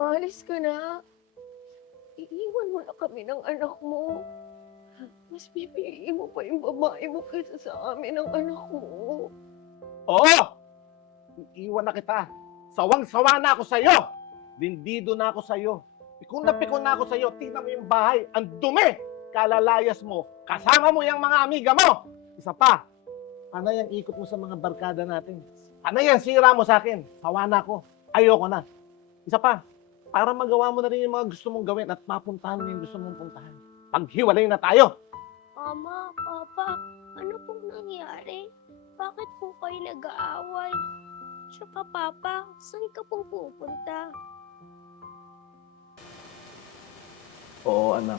Aalis ka na. Iiwan mo na kami ng anak mo. Mas pipiliin mo pa yung babae mo kaysa sa amin ng anak mo. Oo! Iiwan na kita. Sawang-sawa na ako sa'yo. Dindido na ako sa'yo. Pikon na ako sa'yo. Tingnan mo yung bahay. Ang dumi! Kalalayas mo. Kasama mo yung mga amiga mo. Isa pa, panay ang ikot mo sa mga barkada natin. Panay ang sira mo sa akin. Sawa na ako. Ayoko na. Isa pa, para magawa mo na rin yung mga gusto mong gawin at mapuntahan mo yung gusto mong puntahan. Paghiwalay na tayo. Mama, Papa, ano pong nangyari? Bakit po kayo nag-aaway? Tsaka Papa, saan ka po pupunta? Oo, anak.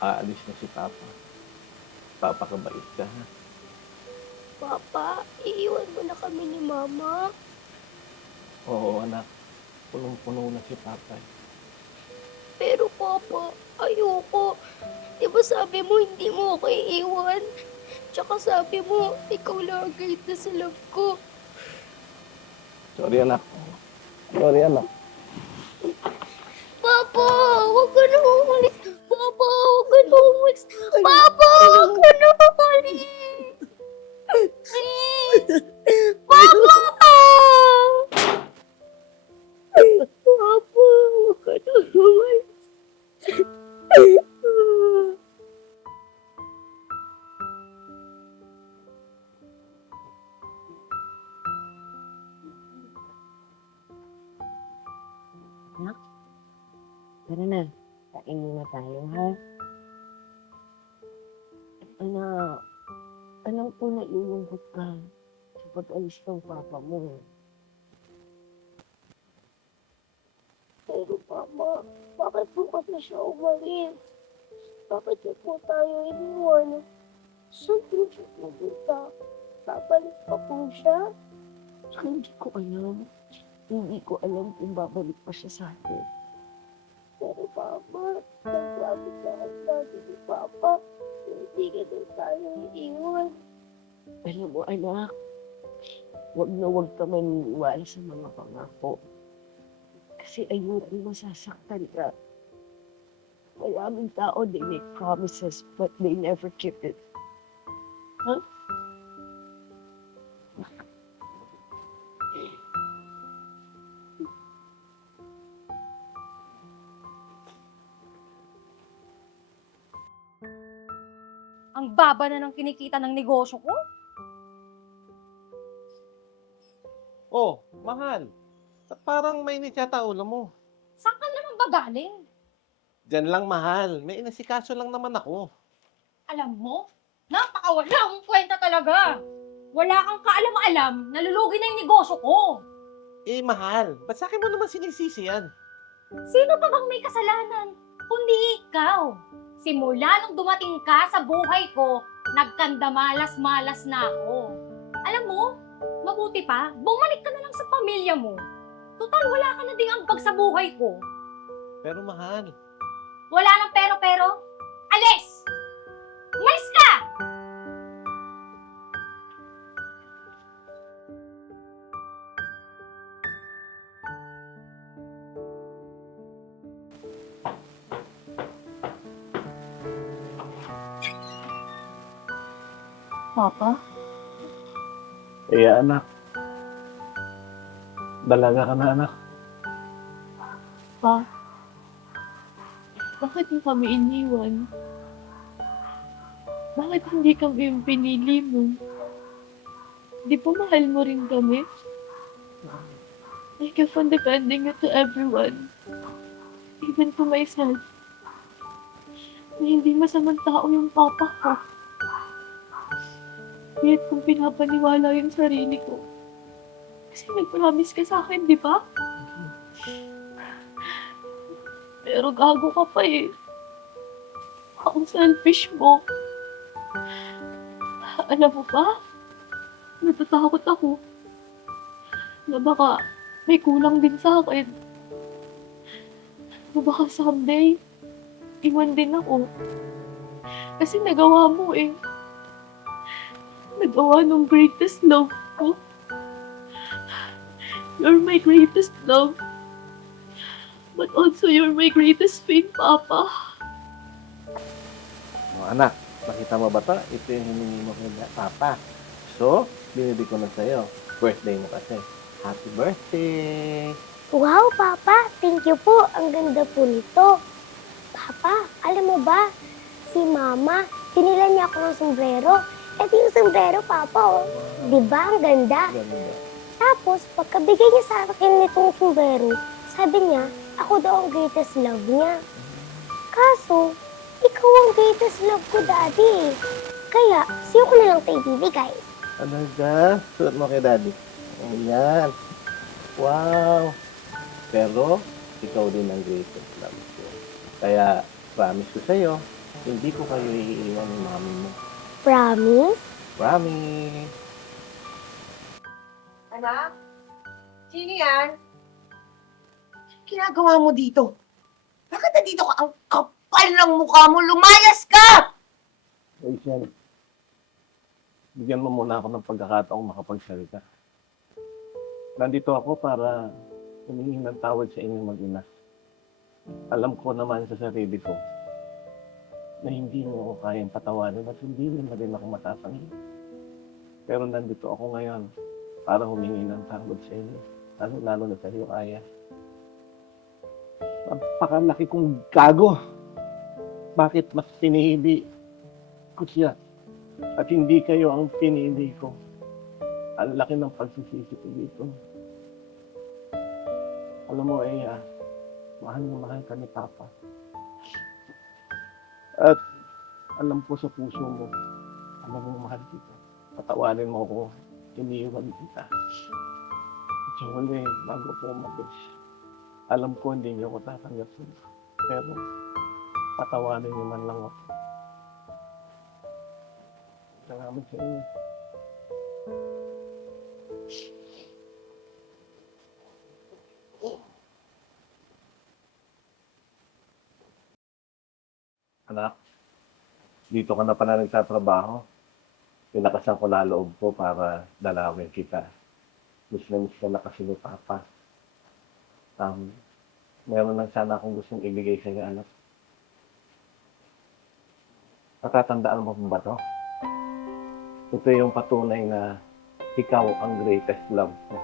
Aalis na si Papa. Papakabait ka, ha? Papa, iiwan mo na kami ni Mama. Oo, anak. Punong-puno na si Papa. Pero Papa, ayoko. Di ba sabi mo hindi mo ako iiwan? Tsaka sabi mo, ikaw lang ang guide na sa love ko. Sorry, anak. Sorry, anak. Papa, huwag ka na umalis. Papa, huwag ka na umalis. Papa, huwag ka na umalis. Please. Papa! Papa, huwag ka na umalis. Tara na. Kain muna tayo, ha? Anak, alam ko na ilungkot ka sa pag-alis ng papa mo. Pero Papa, bakit po kasi siya umalis? Bakit niyo po tayo iniwan? Saan po siya pupunta? Babalik pa po siya? Hindi ko alam. Hindi ko alam kung babalik pa siya sa atin. Pero Papa, nagsabi ka natin ni Papa, hindi ka daw tayo iiwan. Alam mo, anak, wag na wag ka maniniwala sa mga pangako. Kasi ayoko masasaktan ka. Maraming tao, they make promises, but they never keep it. Huh? Ang baba na ng kinikita ng negosyo ko. Oh, mahal. Ba't parang mainit yata ulo mo? Saan ka naman ba galing? Diyan lang, mahal. May inasikaso lang naman ako. Alam mo, napakawala akong kwenta talaga. Wala kang kaalam-alam, nalulugi na yung negosyo ko. Eh, mahal. Ba't sa akin mo naman sinisisi yan? Sino pa bang may kasalanan? Kundi ikaw. Simula nung dumating ka sa buhay ko, nagkandamalas-malas na ako. Alam mo, mabuti pa, bumalik ka na lang sa pamilya mo. Total, wala ka na ding ambag sa buhay ko. Pero mahal. Wala nang pero-pero. Alis! Umalis ka! Papa? Eh, anak. Dalaga ka na, anak. Pa? Bakit mo kami iniwan? Bakit hindi kami yung pinili mo? Di ba mahal mo rin kami? I kept on defending you to everyone. Even to myself. Na hindi masamang tao yung papa ko. Kahit kung pinapaniwala yung sarili ko. Kasi nag-promise ka sa akin, di ba? Pero gago ka pa eh. Ang selfish mo. Alam mo ba? Natatakot ako. Na baka may kulang din sa akin. Na baka someday, iwan din ako. Kasi nagawa mo eh. Nagawa ng greatest love ko. You're my greatest love. but also you're my greatest pain, Papa. Anak, nakita mo ba to? Ito yung hiningi mo kay Papa. So, binili ko na sa'yo. Birthday mo kasi. Happy birthday! Wow, Papa. Thank you po. Ang ganda po nito. Papa, alam mo ba, si Mama, pinila niya ako ng sombrero. Ito yung sombrero, Papa, oh. Di ba? Ang ganda. Ganda. Tapos, pagkabigay niya sa akin nitong sombrero, sabi niya, ako daw ang greatest love niya. Kaso, ikaw ang greatest love ko, Daddy. Kaya, sa'yo ko na lang ito ibibigay. Talaga? Suot mo kay Daddy. Ayan. Wow! Pero, ikaw din ang greatest love ko. Kaya, promise ko sa'yo, hindi ko kayo iiwan ng mami mo. Promise? Promise! Anak? Sino yan? Ginagawa mo dito? Bakit nandito ka? Ang kapal ng mukha mo! Lumayas ka! Rachel, bigyan mo muna ako ng pagkakataong makapagsalita. Nandito ako para humingi ng tawad sa inyong mag-ina. Alam ko naman sa sarili ko na hindi mo ako kayang patawarin at hindi rin na rin ako matatanggi. Pero nandito ako ngayon para humingi ng tawad sa inyo. Lalo na sa iyo, Aya. Napakalaki kong gago. Bakit mas pinili ko siya at hindi kayo ang pinili ko? Ang laki ng pagsisisi ko dito. Alam mo, Aya, mahal na mahal ka ni Papa. At alam ko sa puso mo, alam mo mahal kita. Patawarin mo ako, iniiwan kita. At sa huli, bago po umalis, alam ko hindi niyo ako tatanggapin. Pero, patawarin niyo man lang ako. Salamat sa inyo. Anak, dito ka na pala nagtatrabaho. Pinakasan ko na loob ko para dalawin kita. Miss na kasi ni Papa. Meron lang sana akong gustong ibigay sa iyo, anak. Natatandaan mo ba to? Ito yung patunay na ikaw ang greatest love ko.